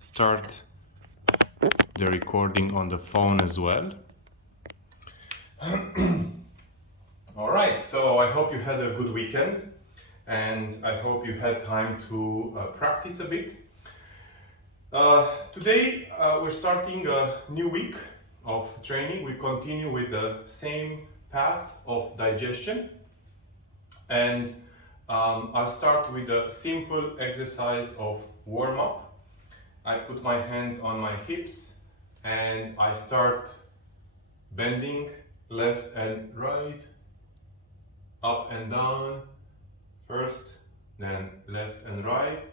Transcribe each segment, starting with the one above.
start the recording on the phone as well. All right, so I hope you had a good weekend and I hope you had time to practice a bit. Today we're starting a new week of training. We continue with the same path of digestion, and I'll start with a simple exercise of warm-up. I put my hands on my hips and I start bending left and right, up and down first, then left and right,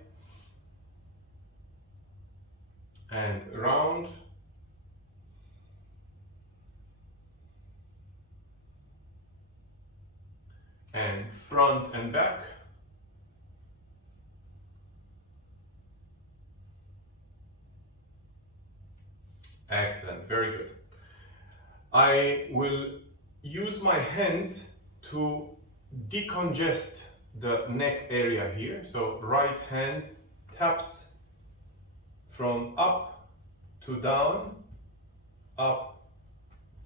and round, and front and back, excellent, very good. I will use my hands to decongest the neck area here. So right hand taps from up to down, up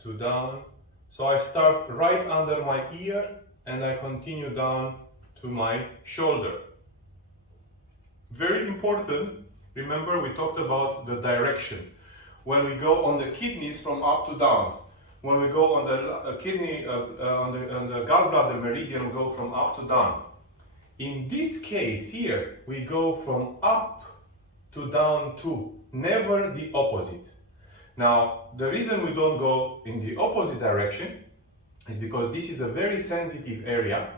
to down. So I start right under my ear and I continue down to my shoulder. Very important, remember we talked about the direction. When we go on the kidneys from up to down, when we go on the kidney, on the gallbladder meridian, we go from up to down. In this case here, we go from up to down to, never the opposite. Now, the reason we don't go in the opposite direction is because this is a very sensitive area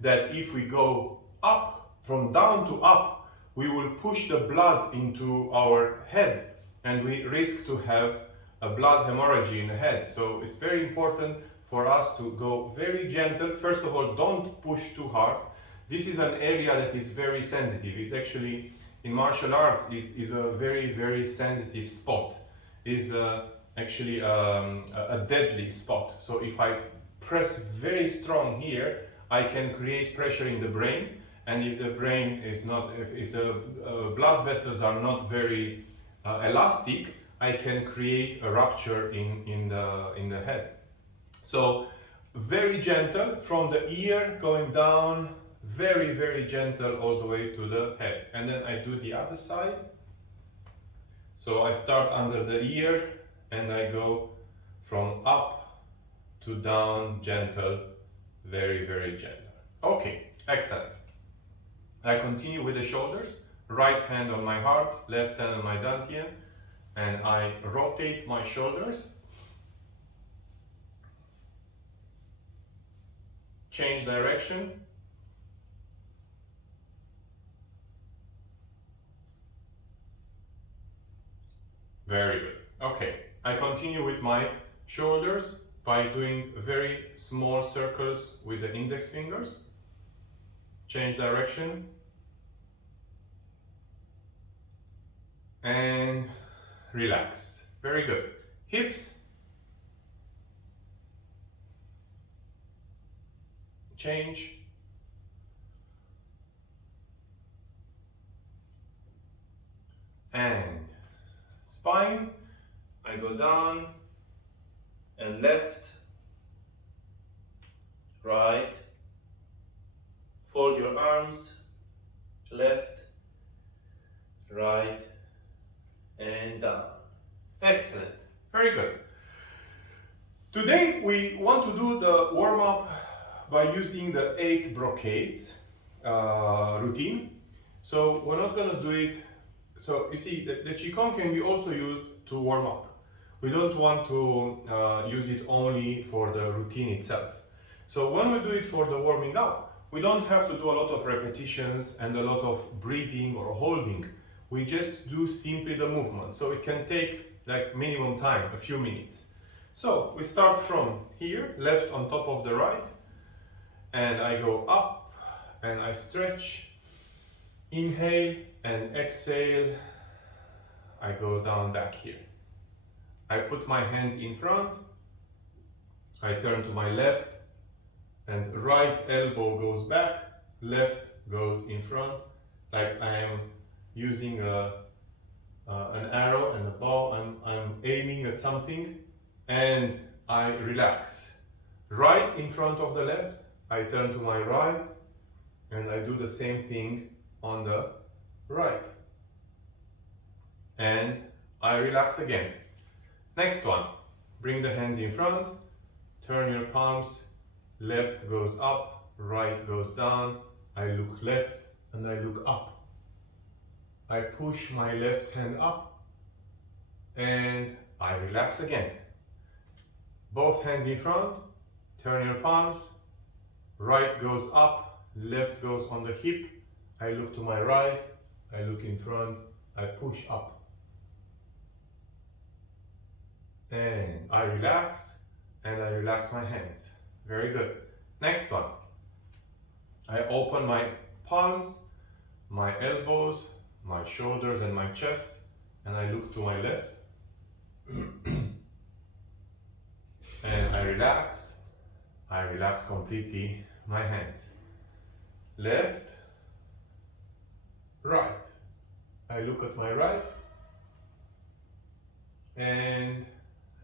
that if we go up, from down to up, we will push the blood into our head and we risk to have a blood hemorrhage in the head. So it's very important for us to go very gentle. First of all, don't push too hard. This is an area that is very sensitive. It's actually, in martial arts, is a very, very sensitive spot. Is actually a deadly spot. So if I press very strong here, I can create pressure in the brain. And if the brain is not, if the blood vessels are not very elastic, I can create a rupture in the head. So very gentle from the ear going down, very, very gentle all the way to the head. And then I do the other side. So I start under the ear and I go from up to down, gentle, very, very gentle. Okay, excellent. I continue with the shoulders, right hand on my heart, left hand on my dantian, and I rotate my shoulders, change direction, very good. Okay, I continue with my shoulders by doing very small circles with the index fingers, change direction, and relax. Very good. Hips, change, and spine. I go down and left, right, fold your arms, left, right, and down. Excellent, very good. Today we want to do the warm-up by using the 8 brocades routine. So we're not going to do it, so you see the Qigong can be also used to warm up. We don't want to use it only for the routine itself. So when we do it for the warming up, we don't have to do a lot of repetitions and a lot of breathing or holding. We just do simply the movement. So it can take like minimum time, a few minutes. So we start from here, left on top of the right, and I go up and I stretch, inhale and exhale, I go down back here. I put my hands in front, I turn to my left, and right elbow goes back, left goes in front, like I am using a an arrow and a bow. I'm aiming at something and I relax. Right in front of the left, I turn to my right and I do the same thing on the right. And I relax again. Next one, bring the hands in front, turn your palms, left goes up, right goes down, I look left and I look up. I push my left hand up and I relax again. Both hands in front, turn your palms, right goes up, left goes on the hip, I look to my right, I look in front, I push up. And I relax and I relax my hands. Very good. Next one. I open my palms, my elbows, my shoulders and my chest, and I look to my left. And I relax completely my hands. Left, right. I look at my right, and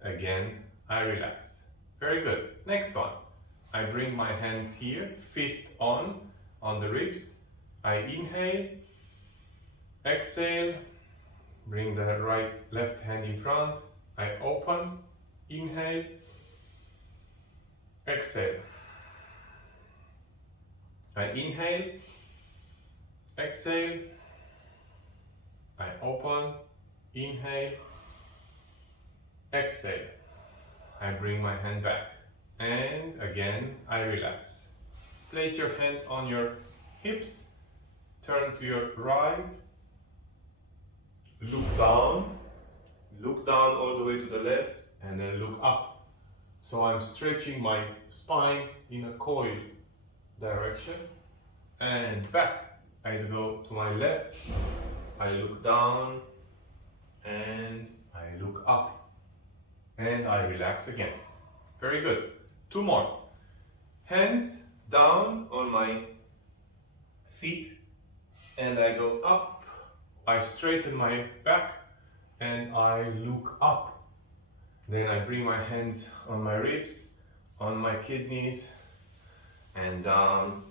again, I relax. Very good. Next one. I bring my hands here, fist on the ribs. I inhale, exhale, bring the left hand in front. I open, inhale, exhale. I inhale, exhale, I open, inhale, exhale. I bring my hand back and again I relax. Place your hands on your hips, turn to your right, look down all the way to the left and then look up. So I'm stretching my spine in a coil direction and back. I go to my left, I look down and I look up. And I relax again. Very good. Two more. Hands down on my feet and I go up. I straighten my back and I look up. Then I bring my hands on my ribs, on my kidneys and down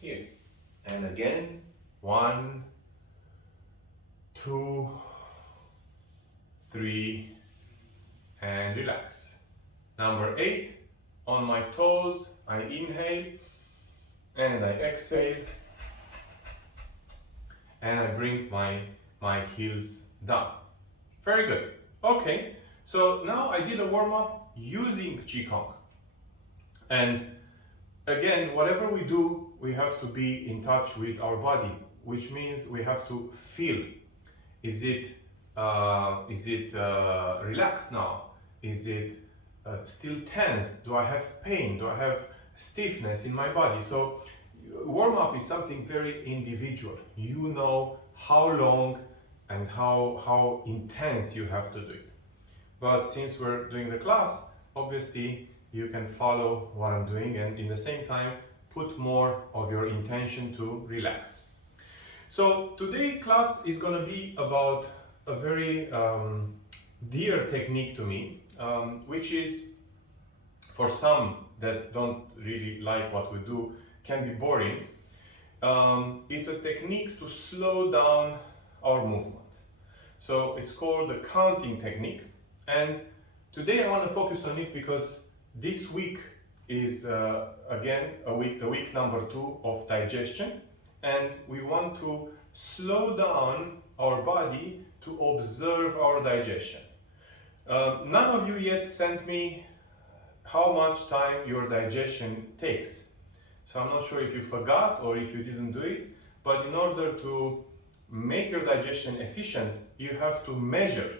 here. And again, 1, 2, 3, and relax. Number 8, on my toes, I inhale and I exhale and I bring my heels down. Very good. Okay, so now I did a warm-up using Qigong. And again, whatever we do, we have to be in touch with our body, which means we have to feel. Is it relaxed now? Is it still tense? Do I have pain? Do I have stiffness in my body? So warm-up is something very individual. You know how long and how intense you have to do it. But since we're doing the class, obviously you can follow what I'm doing and in the same time put more of your intention to relax. So today class is going to be about a very dear technique to me, which is, for some that don't really like what we do, can be boring. It's a technique to slow down our movement. So it's called the counting technique. And today I want to focus on it because this week is again the week number 2 of digestion. And we want to slow down our body to observe our digestion. None of you yet sent me how much time your digestion takes. So I'm not sure if you forgot or if you didn't do it, but in order to make your digestion efficient, you have to measure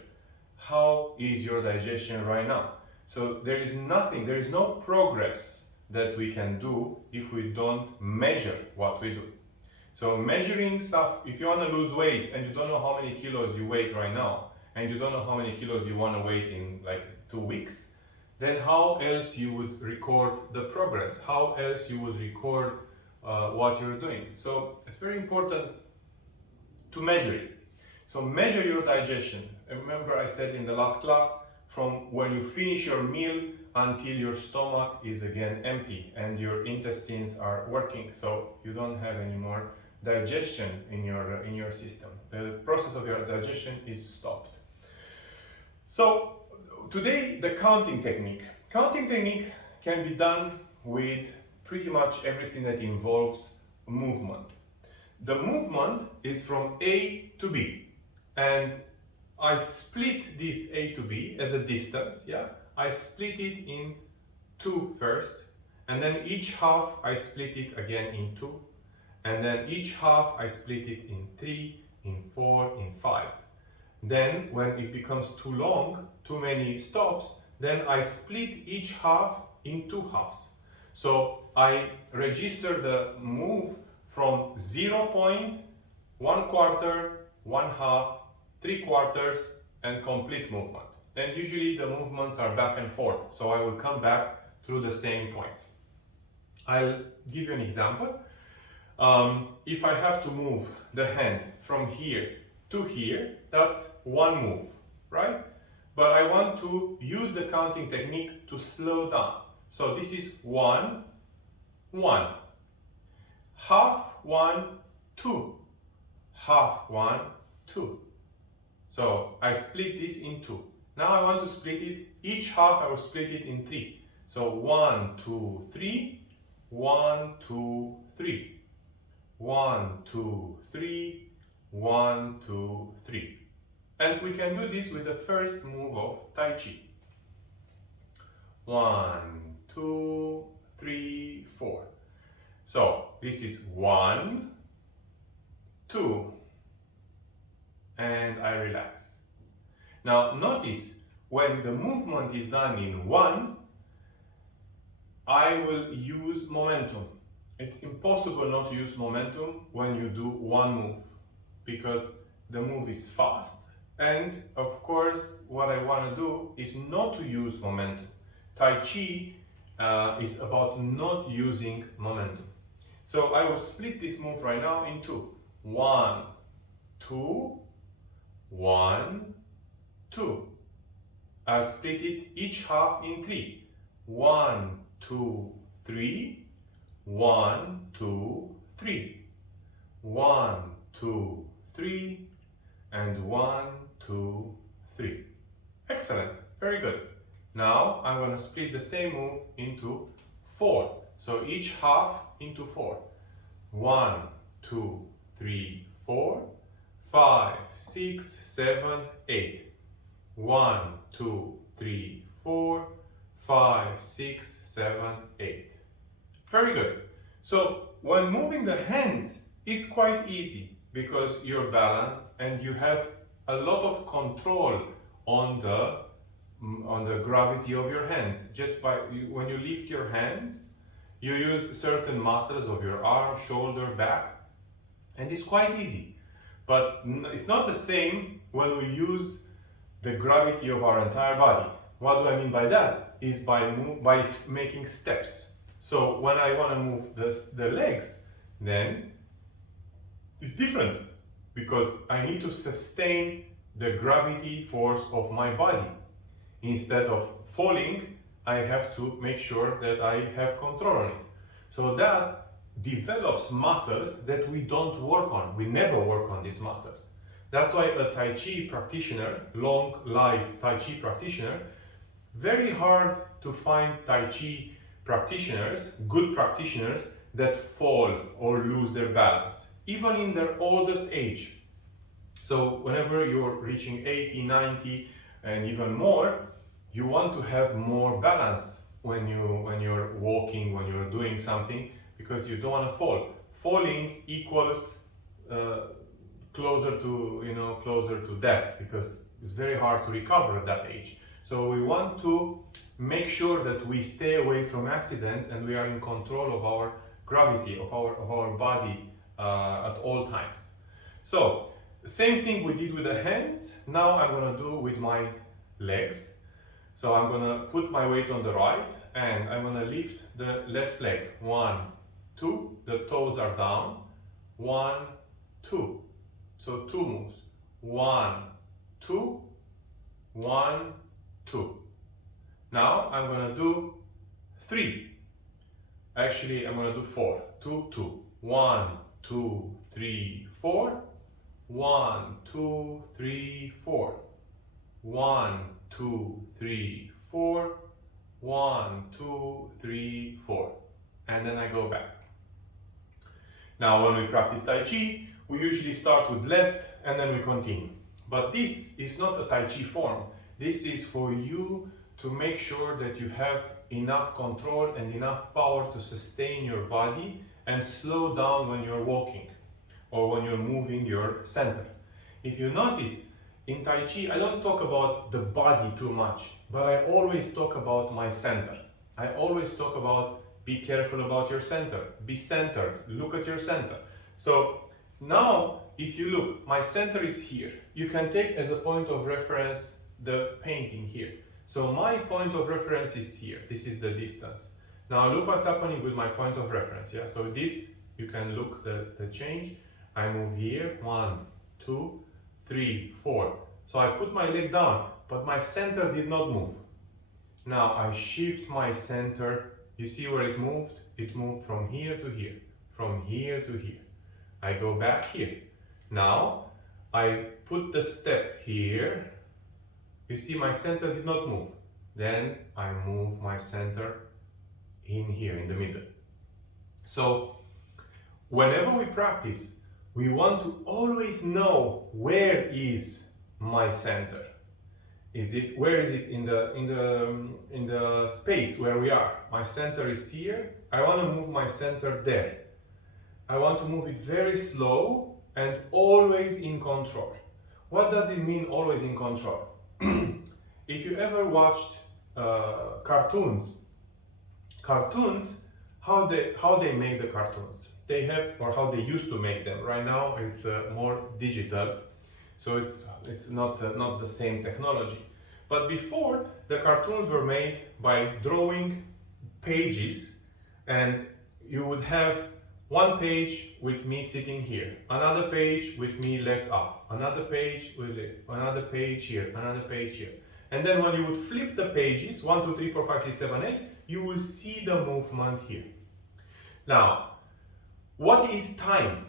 how is your digestion right now. So there is no progress that we can do if we don't measure what we do. So measuring stuff, if you want to lose weight and you don't know how many kilos you weigh right now, and you don't know how many kilos you want to weigh in like 2 weeks, then how else you would record the progress? How else you would record what you're doing? So it's very important to measure it. So measure your digestion. Remember I said in the last class, from when you finish your meal until your stomach is again empty and your intestines are working, so you don't have any more digestion in your system. The process of your digestion is stopped. So today the counting technique. Counting technique can be done with pretty much everything that involves movement. The movement is from A to B, and I split this A to B as a distance, yeah? I split it in two first, and then each half I split it again in two, and then each half I split it in three, in four, in five. Then when it becomes too long, too many stops, then I split each half in two halves. So I register the move from 0 point, 1/4, 1/2, 3/4, and complete movement. And usually the movements are back and forth, so I will come back through the same points. I'll give you an example. If I have to move the hand from here to here, that's one move, right? But I want to use the counting technique to slow down. So this is 1, 1, half 1, 2, half 1, 2. So I split this in two. Now I want to split it, each half I will split it in three. So 1, 2, 3, 1, 2, 3, 1, 2, 3, 1, 2, 3. And we can do this with the first move of Tai Chi. 1, 2, 3, 4. So this is 1, 2, and I relax. Now notice, when the movement is done in 1, I will use momentum. It's impossible not to use momentum when you do one move, because the move is fast, and of course what I want to do is not to use momentum. Tai Chi is about not using momentum. So I will split this move right now in two. 1, 2, 1, 2. I'll split it each half in three. 1, 2, 3, 1, 2, 3. 1, 2, 3, and 1, 2, 3. Excellent, very good. Now I'm going to split the same move into 4. So each half into 4. 1, 2, 3, 4, 5, 6, 7, 8. 1, 2, 3, 4, 5, 6, 7, 8. Very good. So when moving the hands is quite easy because you're balanced and you have a lot of control on the gravity of your hands. Just by when you lift your hands, you use certain muscles of your arm, shoulder, back, and it's quite easy. But it's not the same when we use the gravity of our entire body. What do I mean by that? Is by making steps. So when I want to move the legs, then it's different because I need to sustain the gravity force of my body. Instead of falling, I have to make sure that I have control on it. So that develops muscles that we don't work on. We never work on these muscles. That's why a Tai Chi practitioner, long life Tai Chi practitioner, very hard to find Tai Chi practitioners, good practitioners, that fall or lose their balance, even in their oldest age. So whenever you're reaching 80, 90, and even more, you want to have more balance when you're walking, when you're doing something, because you don't want to fall. Falling equals closer to death, because it's very hard to recover at that age. So we want to make sure that we stay away from accidents and we are in control of our gravity, of our body at all times. So same thing we did with the hands, now I'm going to do with my legs. So I'm going to put my weight on the right and I'm going to lift the left leg. 1, 2, the toes are down. 1, 2. So 2 moves. 1, 2, 1, 2. Now I'm gonna do 3. Actually, I'm gonna do 4. 2, 2. 1, 2, 3, 4. 1, 2, 3, 4. 1, 2, 3, 4. 1, 2, 3, 4. And then I go back. Now, when we practice Tai Chi, we usually start with left and then we continue. But this is not a Tai Chi form. This is for you to make sure that you have enough control and enough power to sustain your body and slow down when you're walking or when you're moving your center. If you notice, in Tai Chi, I don't talk about the body too much, but I always talk about my center. I always talk about be careful about your center, be centered, look at your center. So now, if you look, my center is here. You can take as a point of reference the painting here. So my point of reference is here. This is the distance. Now look what's happening with my point of reference. Yeah. So this, you can look the change. I move here, 1, 2, 3, 4. So I put my leg down, but my center did not move. Now I shift my center. You see where it moved? It moved from here to here, from here to here. I go back here. Now I put the step here. You see my center did not move. Then I move my center in here in the middle. So whenever we practice, we want to always know where is my center. Where is it in the space where we are? My center is here. I want to move my center there. I want to move it very slow and always in control. What does it mean always in control? If you ever watched cartoons, how they make the cartoons? They have, or how they used to make them. Right now it's more digital, so it's not the same technology. But before, the cartoons were made by drawing pages, and you would have one page with me sitting here, another page with me left up, another page with it, another page here, another page here. And then when you would flip the pages, 1, 2, 3, 4, 5, 6, 7, 8, you will see the movement here. Now, what is time?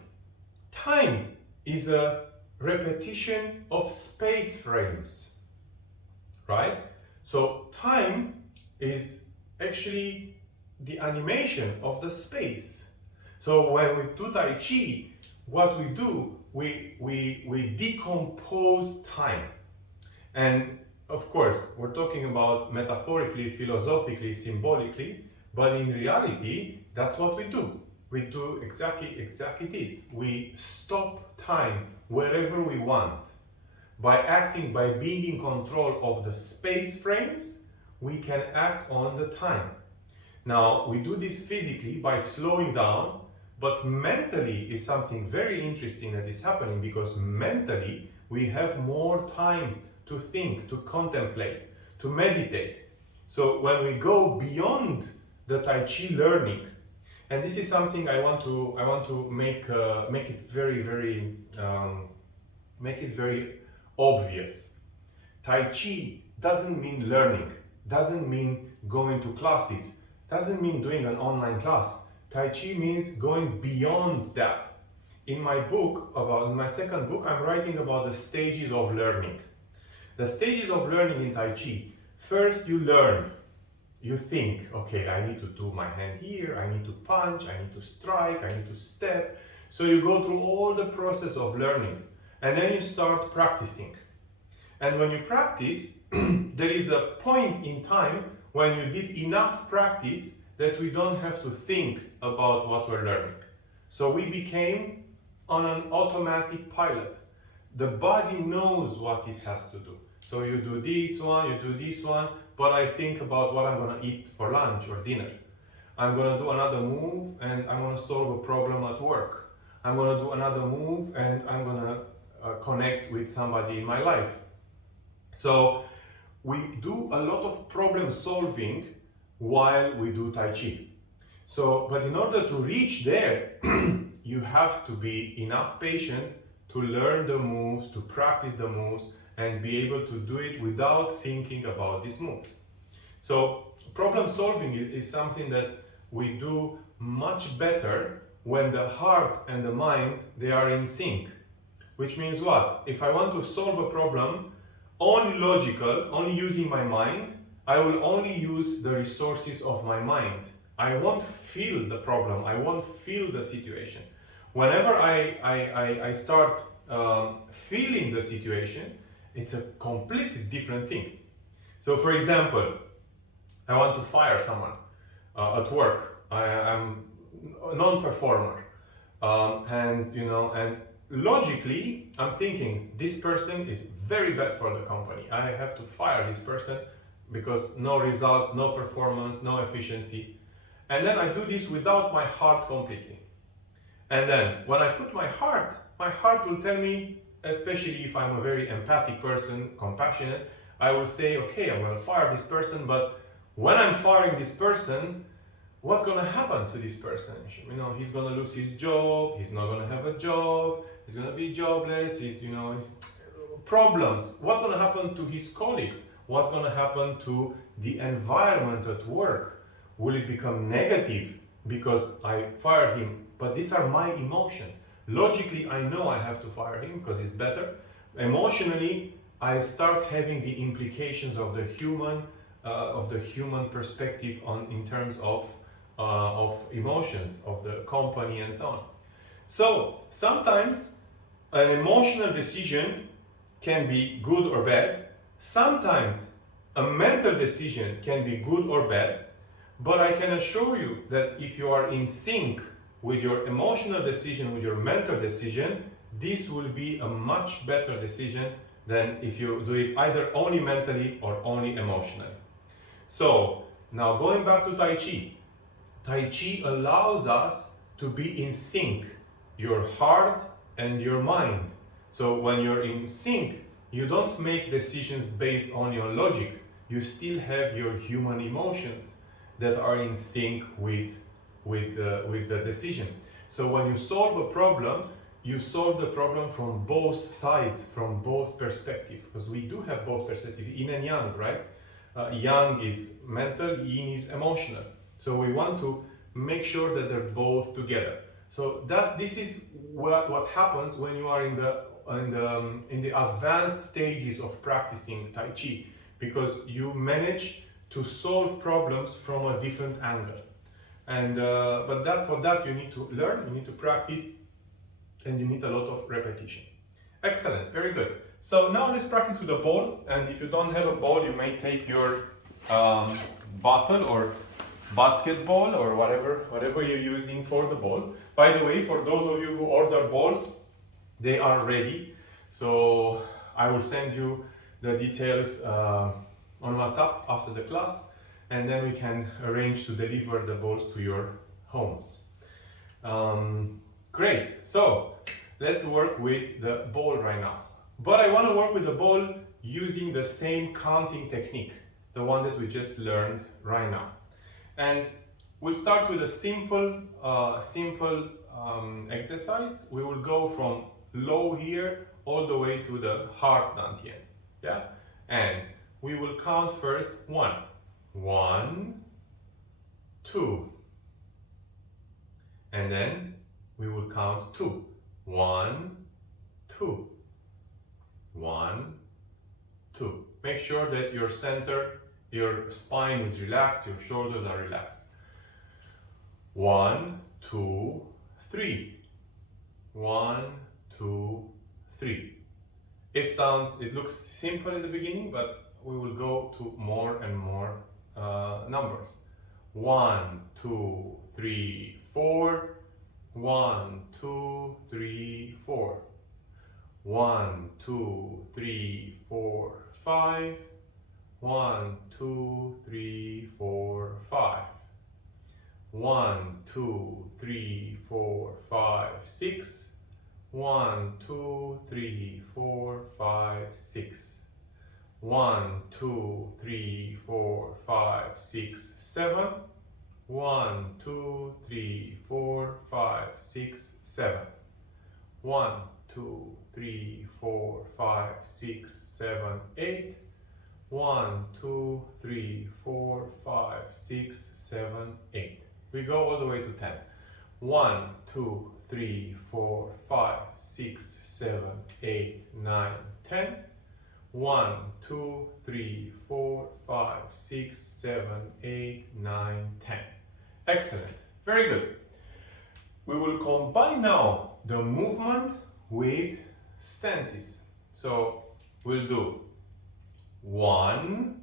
Time is a repetition of space frames, right? So time is actually the animation of the space. So when we do Tai Chi, what we do, we decompose time. And of course, we're talking about metaphorically, philosophically, symbolically, but in reality, that's what we do. We do exactly this. We stop time wherever we want. By being in control of the space frames, we can act on the time. Now, we do this physically by slowing down, but mentally is something very interesting that is happening, because mentally we have more time to think, to contemplate, to meditate. So when we go beyond the Tai Chi learning, and this is something I want to make it very obvious. Tai Chi doesn't mean learning, doesn't mean going to classes, doesn't mean doing an online class. Tai Chi means going beyond that. In my second book, I'm writing about the stages of learning. The stages of learning in Tai Chi. First, you learn. You think, okay, I need to do my hand here, I need to punch, I need to strike, I need to step. So you go through all the process of learning, and then you start practicing. And when you practice, there is a point in time when you did enough practice that we don't have to think about what we're learning. So we became on an automatic pilot. The body knows what it has to do. So you do this one, you do this one, but I think about what I'm going to eat for lunch or dinner. I'm going to do another move and I'm going to solve a problem at work. I'm going to do another move and I'm going to connect with somebody in my life. So we do a lot of problem solving while we do Tai Chi. So, but in order to reach there, you have to be enough patient to learn the moves, to practice the moves, and be able to do it without thinking about this move. So problem solving is something that we do much better when the heart and the mind, they are in sync. Which means what? If I want to solve a problem only logical, only using my mind, I will only use the resources of my mind. I won't feel the problem, I won't feel the situation. Whenever I start feeling the situation, it's a completely different thing. So for example, I want to fire someone at work. I'm a non-performer, and logically, I'm thinking this person is very bad for the company. I have to fire this person because no results, no performance, no efficiency. And then I do this without my heart completely. And then when I put my heart will tell me, especially if I'm a very empathic person, compassionate, I will say, okay, I'm going to fire this person, but when I'm firing this person, what's going to happen to this person? He's going to lose his job, he's not going to have a job, he's going to be jobless, his problems. What's going to happen to his colleagues? What's going to happen to the environment at work? Will it become negative because I fired him? But these are my emotions. Logically, I know I have to fire him because it's better. Emotionally, I start having the implications of the human perspective in terms of emotions of the company and so on. So sometimes an emotional decision can be good or bad. Sometimes a mental decision can be good or bad. But I can assure you that if you are in sync with your emotional decision, with your mental decision, this will be a much better decision than if you do it either only mentally or only emotionally. So now going back to Tai Chi. Tai Chi allows us to be in sync, your heart and your mind. So when you're in sync, you don't make decisions based only on logic. You still have your human emotions that are in sync with the decision. So when you solve a problem, you solve the problem from both sides, from both perspectives, because we do have both perspectives, yin and yang, right? Yang is mental, yin is emotional. So we want to make sure that they're both together. So this is what happens when you are in the advanced stages of practicing Tai Chi, because you manage to solve problems from a different angle. And but for that you need to learn, you need to practice, and you need a lot of repetition. Excellent, very good. So now let's practice with a ball. And if you don't have a ball, you may take your bottle or basketball or whatever you're using for the ball. By the way, for those of you who order balls, they are ready. So I will send you the details on WhatsApp after the class, and then we can arrange to deliver the balls to your homes. Great, so let's work with the ball right now. But I want to work with the ball using the same counting technique, the one that we just learned right now. And we'll start with a simple exercise. We will go from low here all the way to the heart dantian. Yeah, and we will count first 1, 1, 2, and then we will count 2, 1, 2, 1, 2. Make sure that your center, your spine is relaxed, your shoulders are relaxed. 1, 2, 3. 1, 2, 3. It looks simple in the beginning, but we will go to more and more numbers. 1, 2, 3, 4. 1, 2, 3, 4. 1, 2, 3, 4, 5. 1, 2, 3, 4, 5. 1, 2, 3, 4, 5, 6. 1, 2, 3, 4, 5, 6. 1, 2, 3, 4, 5, 6, 7. 1, 2, 3, 4, 5, 6, 7. 1, 2, 3, 4, 5, 6, 7, 8. 1, 2, 3, 4, 5, 6, 7, 8. We go all the way to 10. 1, 2, 3, 4, 5, 6, 7, 8, 9, 10. 1, 2, 3, 4, 5, 6, 7, 8, 9, 10. Excellent. Very good. We will combine now the movement with stances. So we'll do 1,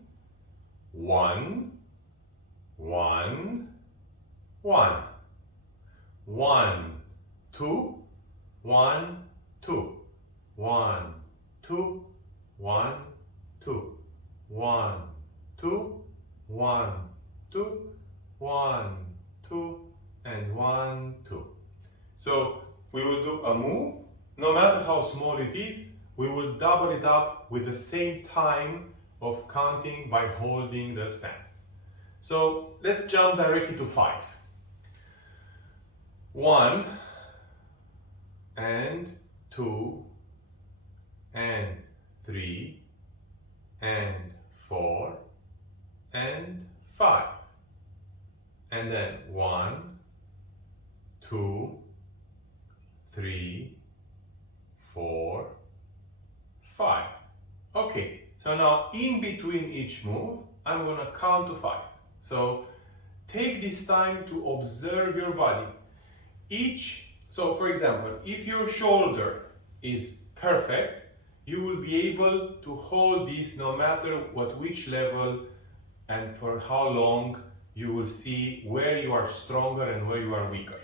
1, 1, 1. 1, 2, 1, 2. 1, 2, 1, 2. 1, 2, 1, 2. 1, 2, and 1, 2. So we will do a move, no matter how small it is, we will double it up with the same time of counting by holding the stance. So let's jump directly to 5. 1 and 2 and 3 and 4 and 5. And then 1, 2, 3, 4, 5. Okay, so now in between each move, I'm going to count to 5. So take this time to observe your body. So for example, if your shoulder is perfect, you will be able to hold this no matter which level and for how long. You will see where you are stronger and where you are weaker.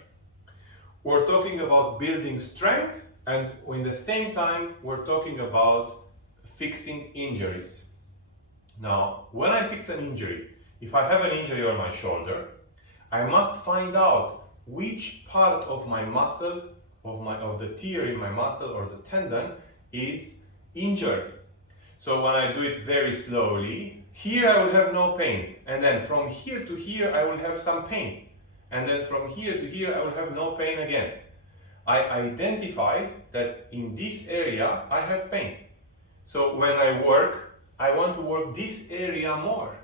We're talking about building strength, and in the same time, we're talking about fixing injuries. Now, when I fix an injury, if I have an injury on my shoulder, I must find out which part of my muscle, of the tear in my muscle or the tendon is injured. So when I do it very slowly, here I will have no pain, and then from here to here I will have some pain, and then from here to here I will have no pain again. I identified that in this area I have pain. So when I work, I want to work this area more,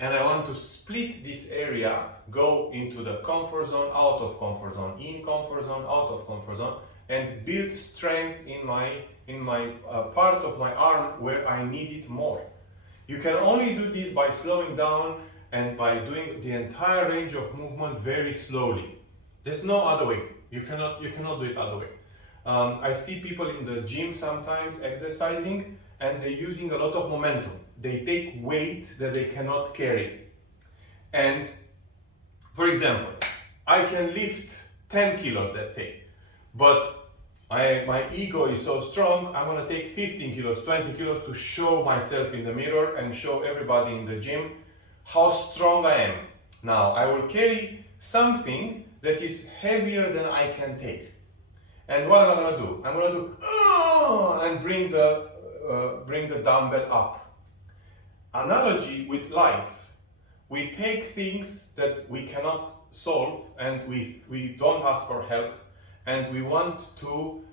and I want to split this area, go into the comfort zone, out of comfort zone, in comfort zone, out of comfort zone, and build strength in my part of my arm where I need it more. You can only do this by slowing down and by doing the entire range of movement very slowly. There's no other way. You cannot do it other way. I see people in the gym sometimes exercising and they're using a lot of momentum. They take weights that they cannot carry. And for example, I can lift 10 kilos, let's say, but my ego is so strong, I'm going to take 15 kilos, 20 kilos to show myself in the mirror and show everybody in the gym how strong I am. Now, I will carry something that is heavier than I can take. And what am I going to do? I'm going to do and bring the dumbbell up. Analogy with life. We take things that we cannot solve and we don't ask for help, and we want to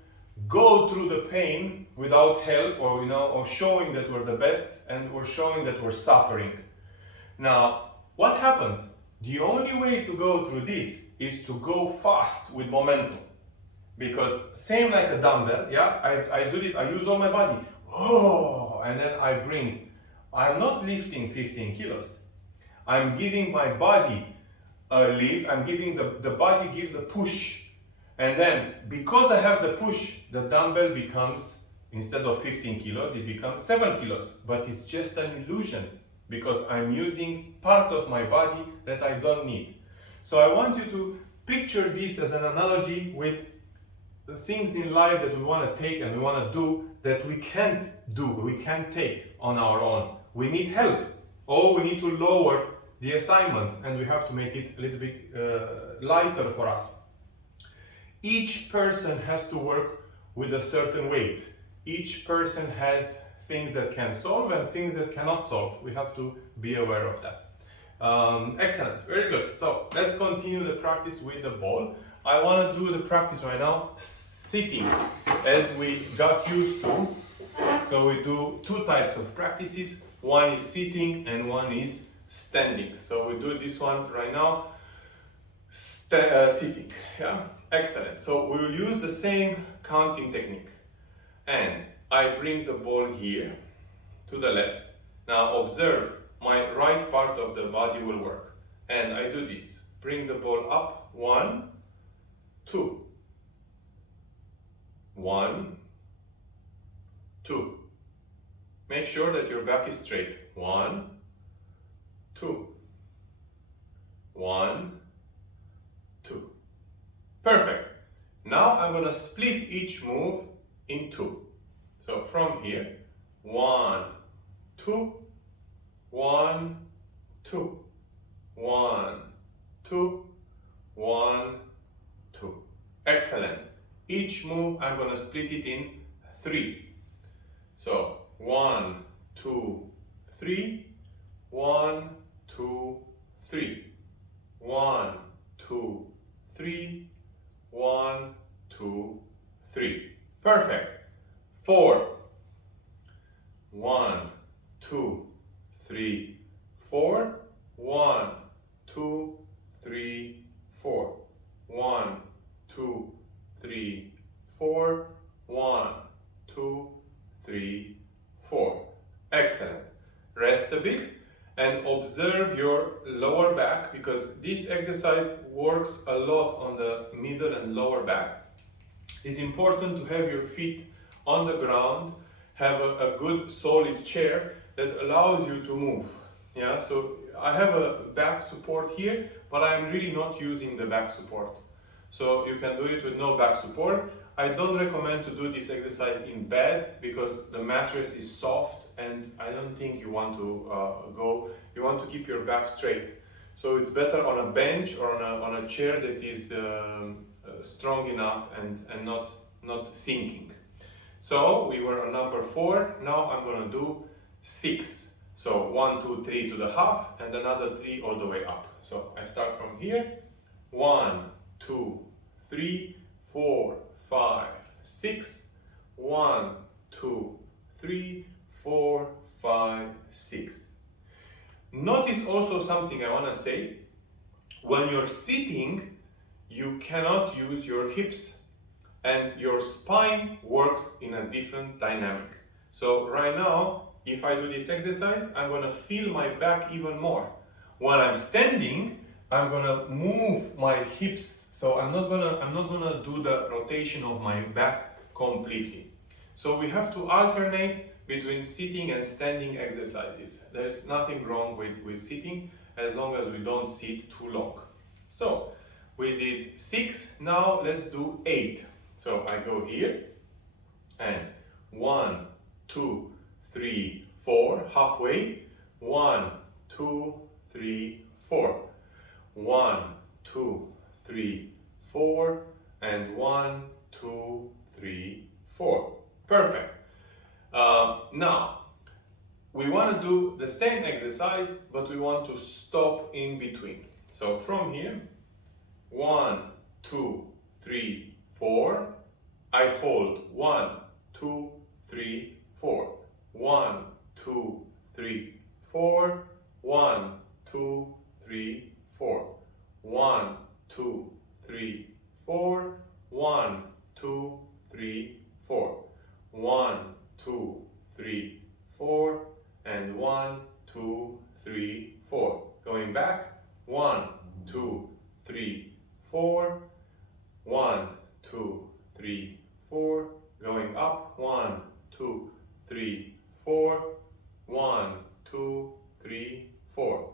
go through the pain without help, or showing that we're the best, and we're showing that we're suffering. Now, what happens? The only way to go through this is to go fast with momentum. Because same like a dumbbell, yeah, I do this, I use all my body, and then I bring. I'm not lifting 15 kilos. I'm giving my body a lift, I'm giving the body gives a push. And then, because I have the push, the dumbbell becomes, instead of 15 kilos, it becomes 7 kilos. But it's just an illusion, because I'm using parts of my body that I don't need. So I want you to picture this as an analogy with the things in life that we want to take and we want to do that we can't do, we can't take on our own. We need help, or we need to lower the assignment and we have to make it a little bit lighter for us. Each person has to work with a certain weight. Each person has things that can solve and things that cannot solve. We have to be aware of that. Excellent, very good. So let's continue the practice with the ball. I want to do the practice right now sitting as we got used to. So we do two types of practices. One is sitting and one is standing. So we do this one right now, sitting. Yeah, excellent. So we will use the same counting technique. And I bring the ball here to the left. Now observe, my right part of the body will work. And I do this. Bring the ball up. 1, 2. 1, 2. Make sure that your back is straight. 1, 2. 1, 2. Perfect. Now I'm going to split each move in 2. So from here, 1, 2, 1, 2, 1, 2, 1, 2. Excellent. Each move I'm going to split it in 3. So 1, 2, 3, 1, 2, 3, 1, 2, 3, 1, 2, 3. Perfect. 4. 1, 2, 3, 4. 1, 2, 3, 4. 1, 2, 3, 4. 1, 2, 3, 4. Excellent. Rest a bit and observe your lower back, because this exercise works a lot on the middle and lower back. It's important to have your feet on the ground, have a good solid chair that allows you to move. Yeah, so I have a back support here, but I'm really not using the back support. So you can do it with no back support. I don't recommend to do this exercise in bed because the mattress is soft and I don't think you want to you want to keep your back straight. So it's better on a bench or on a chair that is strong enough and not sinking. So we were on number 4. Now I'm going to do 6. So 1, 2, 3 to the half and another 3 all the way up. So I start from here. 1, 2, 3, 4, 5, 6. 1, 2, 3, 4, 5, 6. Notice also something I want to say. When you're sitting, you cannot use your hips and your spine works in a different dynamic. So right now, if I do this exercise, I'm going to feel my back even more. When I'm standing, I'm going to move my hips. So I'm not gonna do the rotation of my back completely. So we have to alternate between sitting and standing exercises. There's nothing wrong with sitting as long as we don't sit too long. So we did 6, now let's do 8. So I go here and 1, 2, 3, 4, halfway. 1, 2, 3, 4. 1, 2, 3, 4, and 1, 2, 3, 4. Perfect. Now, we want to do the same exercise, but we want to stop in between. So from here, 1, 2, 3, 4. I hold 1, 2, 3, 4. 1, 2, 3, 4. 1, 2, 3, 4. 1, 2, 3, 4. 1, 2, 3, 4. 1, 2, 3, 4. And 1, 2, 3, 4. Going back. 1, 2, 3, 4. 1, 2, 3, 4. Going up. 1, 2, 3, 4. 1, 2, 3, 4.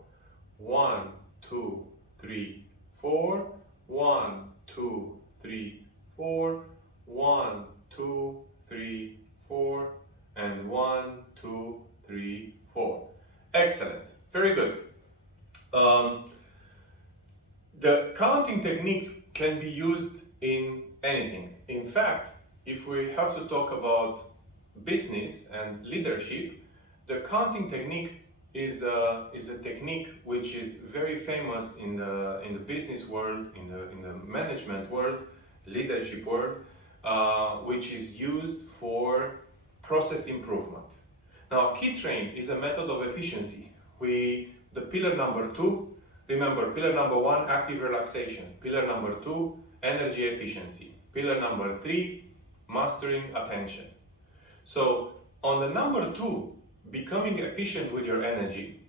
1, 2, 3, 4. 1, 2, 3, 4. 1, 2, 3, 4. And 1, 2, 3, 4. Excellent. Very good. The counting technique can be used in anything. In fact, if we have to talk about business and leadership, the counting technique is a technique which is very famous in the business world, in the management world, leadership world, which is used for process improvement. Now, Key-Train is a method of efficiency. The pillar number 2, remember, pillar number 1, active relaxation. Pillar number 2, energy efficiency. Pillar number 3, mastering attention. So, on the number 2, becoming efficient with your energy,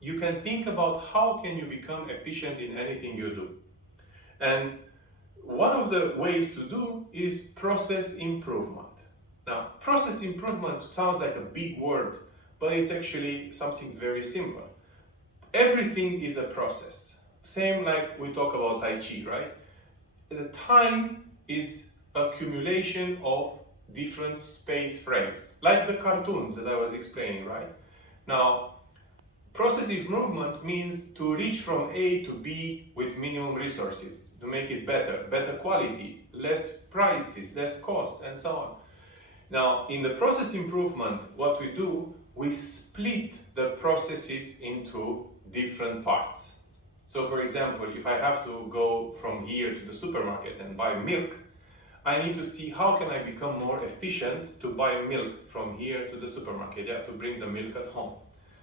you can think about how can you become efficient in anything you do. And one of the ways to do is process improvement. Now, process improvement sounds like a big word, but it's actually something very simple. Everything is a process. Same like we talk about Tai Chi, right? The time is accumulation of different space frames, like the cartoons that I was explaining, right? Now, process improvement means to reach from A to B with minimum resources, to make it better quality, less prices, less costs, and so on. Now, in the process improvement, what we do, we split the processes into different parts. So, for example, if I have to go from here to the supermarket and buy milk, I need to see how can I become more efficient to buy milk from here to the supermarket, to bring the milk at home.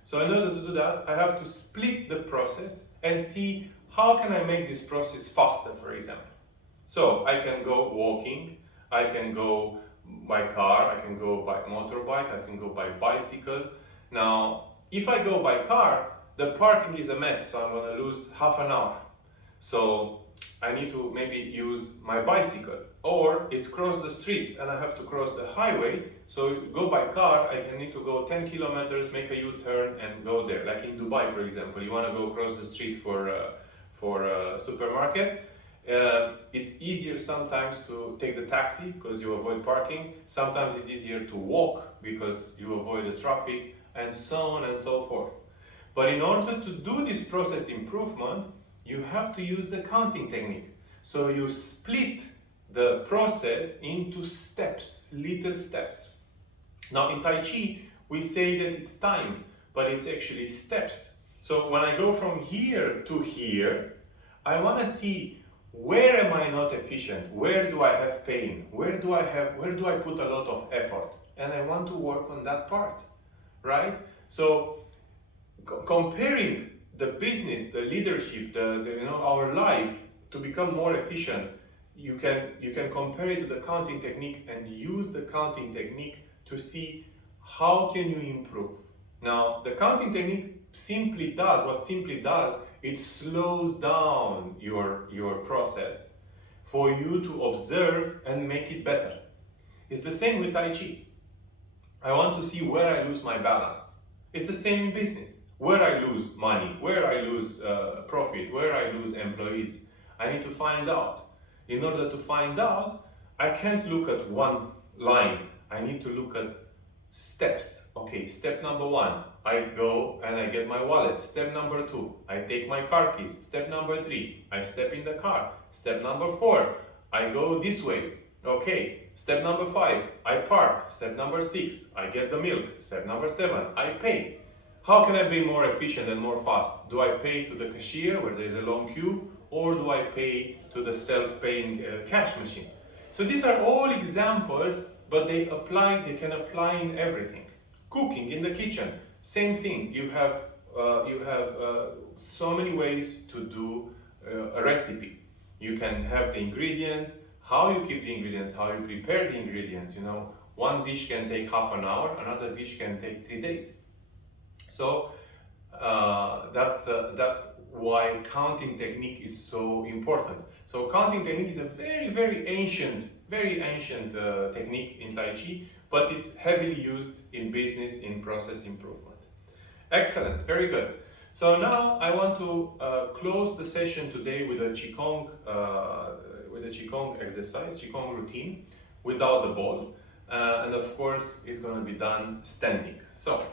So in order to do that, I have to split the process and see how can I make this process faster, for example. So I can go walking, I can go by car, I can go by motorbike, I can go by bicycle. Now, if I go by car, the parking is a mess, so I'm going to lose half an hour. So I need to maybe use my bicycle, or it's cross the street and I have to cross the highway. So go by car, I need to go 10 kilometers, make a U-turn and go there. Like in Dubai, for example, you want to go across the street for a supermarket. It's easier sometimes to take the taxi because you avoid parking. Sometimes it's easier to walk because you avoid the traffic, and so on and so forth. But in order to do this process improvement, you have to use the counting technique. So you split the process into steps, little steps. Now in Tai Chi, we say that it's time, but it's actually steps. So when I go from here to here, I want to see where am I not efficient? Where do I have pain? Where do I put a lot of effort? And I want to work on that part, right? So comparing the business, the leadership, our life to become more efficient, you can compare it to the counting technique and use the counting technique to see how can you improve. Now, the counting technique simply does, it slows down your process for you to observe and make it better. It's the same with Tai Chi. I want to see where I lose my balance. It's the same in business. Where I lose money, where I lose profit, where I lose employees. I need to find out. In order to find out, I can't look at one line. I need to look at steps. Okay, step number 1, I go and I get my wallet. Step number 2, I take my car keys. Step number 3, I step in the car. Step number 4, I go this way. Okay, step number 5, I park. Step number 6, I get the milk. Step number 7, I pay. How can I be more efficient and more fast? Do I pay to the cashier where there's a long queue, or do I pay to the self-paying cash machine? So these are all examples, but they can apply in everything. Cooking in the kitchen, same thing. You have so many ways to do a recipe. You can have the ingredients, how you keep the ingredients, how you prepare the ingredients. One dish can take half an hour, another dish can take 3 days. So that's why counting technique is so important. So counting technique is a very, very ancient technique in Tai Chi, but it's heavily used in business, in process improvement. Excellent, very good. So now I want to close the session today with a Qigong exercise, Qigong routine, without the ball, and of course it's going to be done standing. So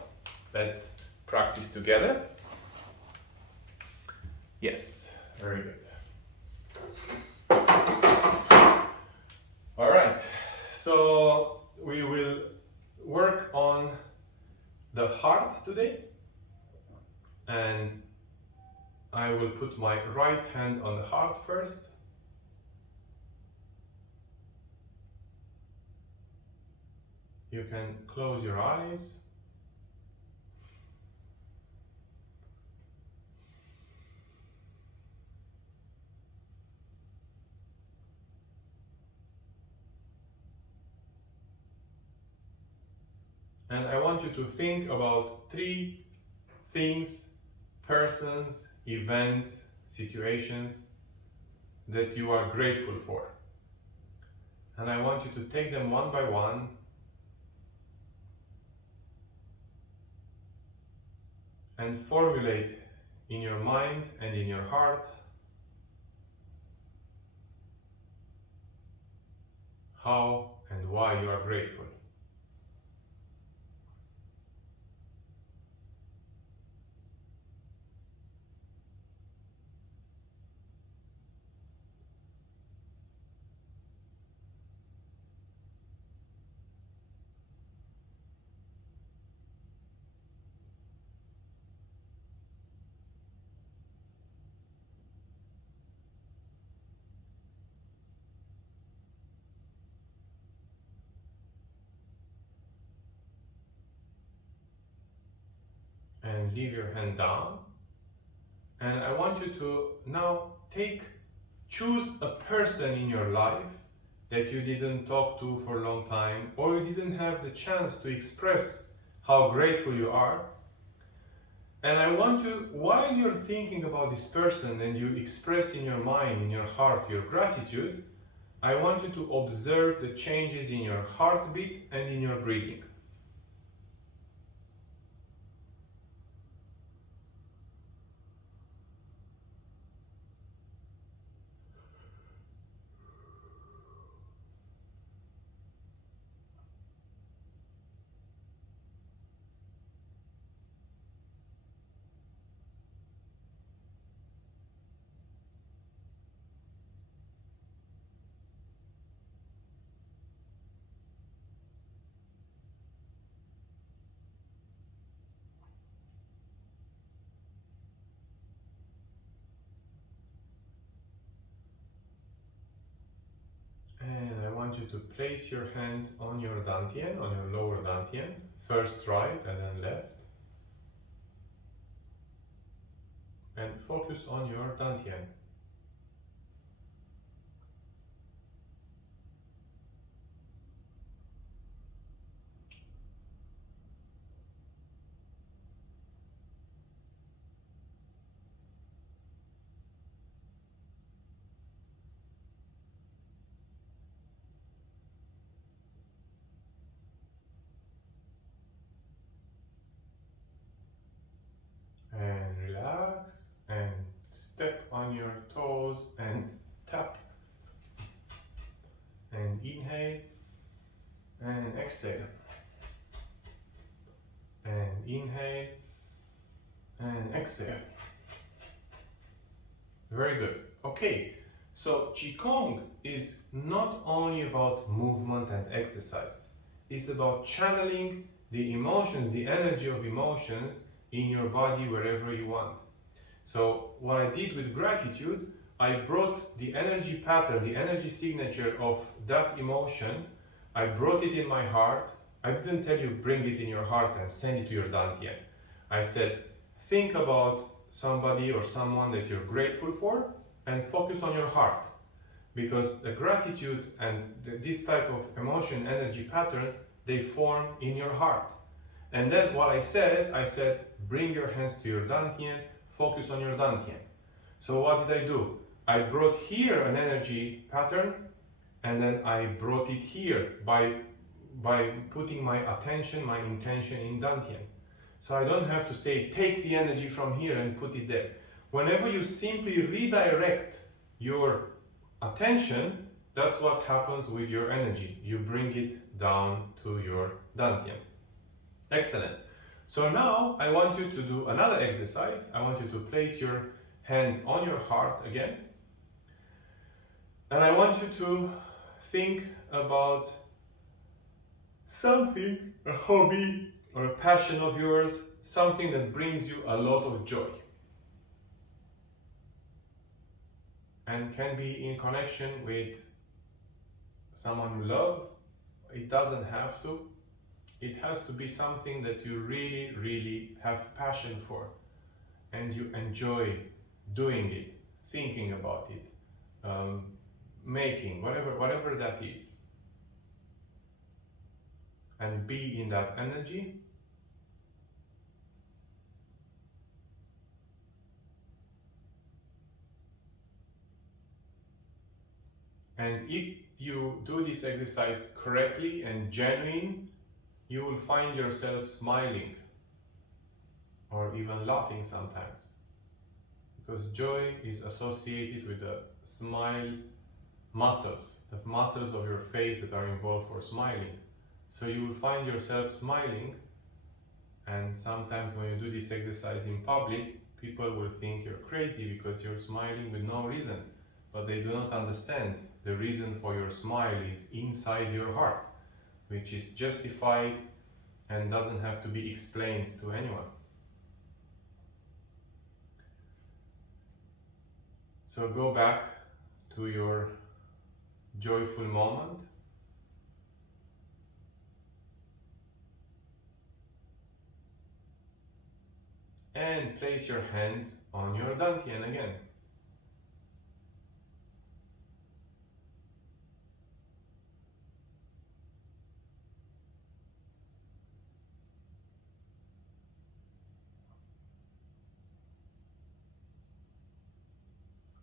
let's practice together. Yes, very good. All right, so we will work on the heart today, and I will put my right hand on the heart first, you can close your eyes. And I want you to think about 3 things, persons, events, situations that you are grateful for. And I want you to take them one by one and formulate in your mind and in your heart how and why you are grateful. And leave your hand down. And I want you to now choose a person in your life that you didn't talk to for a long time, or you didn't have the chance to express how grateful you are. And I want you, while you're thinking about this person and you express in your mind, in your heart, your gratitude, I want you to observe the changes in your heartbeat and in your breathing. And I want you to place your hands on your dantian, on your lower dantian, first right and then left. And focus on your dantian. And relax and step on your toes and tap. And inhale and exhale. And inhale and exhale. Very good. Okay, so Qigong is not only about movement and exercise, it's about channeling the emotions, the energy of emotions in your body wherever you want. So what I did with gratitude, I brought the energy pattern, the energy signature of that emotion, I brought it in my heart. I didn't tell you bring it in your heart and send it to your dantian. I said, think about somebody or someone that you're grateful for and focus on your heart. Because the gratitude and this type of emotion, energy patterns, they form in your heart. And then what I said, bring your hands to your dantian, focus on your dantian. So what did I do? I brought here an energy pattern, and then I brought it here by putting my attention, my intention in dantian. So I don't have to say, take the energy from here and put it there. Whenever you simply redirect your attention, that's what happens with your energy. You bring it down to your dantian. Excellent. So now I want you to do another exercise. I want you to place your hands on your heart again. And I want you to think about something, a hobby or a passion of yours, something that brings you a lot of joy. And can be in connection with someone you love. It doesn't have to. It has to be something that you really, really have passion for and you enjoy doing it, thinking about it, um, making, whatever that is. And be in that energy. And if you do this exercise correctly and genuine, you will find yourself smiling or even laughing sometimes. Because joy is associated with the smile muscles, the muscles of your face that are involved for smiling. So you will find yourself smiling, and sometimes when you do this exercise in public, people will think you're crazy because you're smiling with no reason. But they do not understand the reason for your smile is inside your heart, which is justified and doesn't have to be explained to anyone. So go back to your joyful moment and place your hands on your dantian again.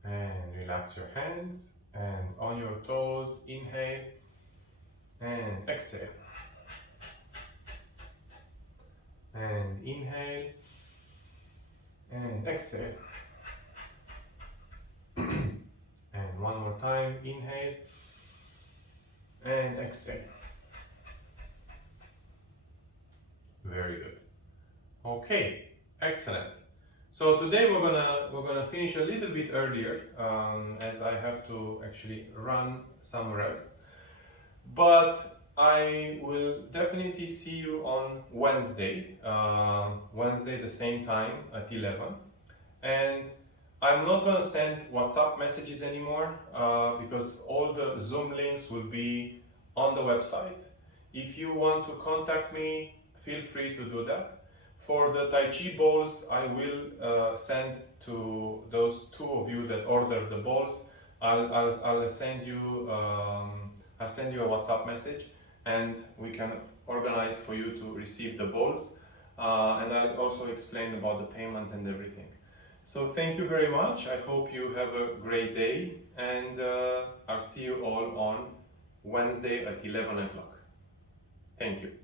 And relax your hands, and on your toes, inhale and exhale. And inhale and exhale. And one more time, inhale and exhale. Very good. Okay, excellent. So today we're gonna finish a little bit earlier, as I have to actually run somewhere else. But I will definitely see you on Wednesday. Wednesday the same time at 11. And I'm not gonna send WhatsApp messages anymore because all the Zoom links will be on the website. If you want to contact me, feel free to do that. For the Tai Chi balls, I will send to those two of you that ordered the balls. I'll send you I'll send you a WhatsApp message, and we can organize for you to receive the balls. And I'll also explain about the payment and everything. So thank you very much. I hope you have a great day, and I'll see you all on Wednesday at 11 o'clock. Thank you.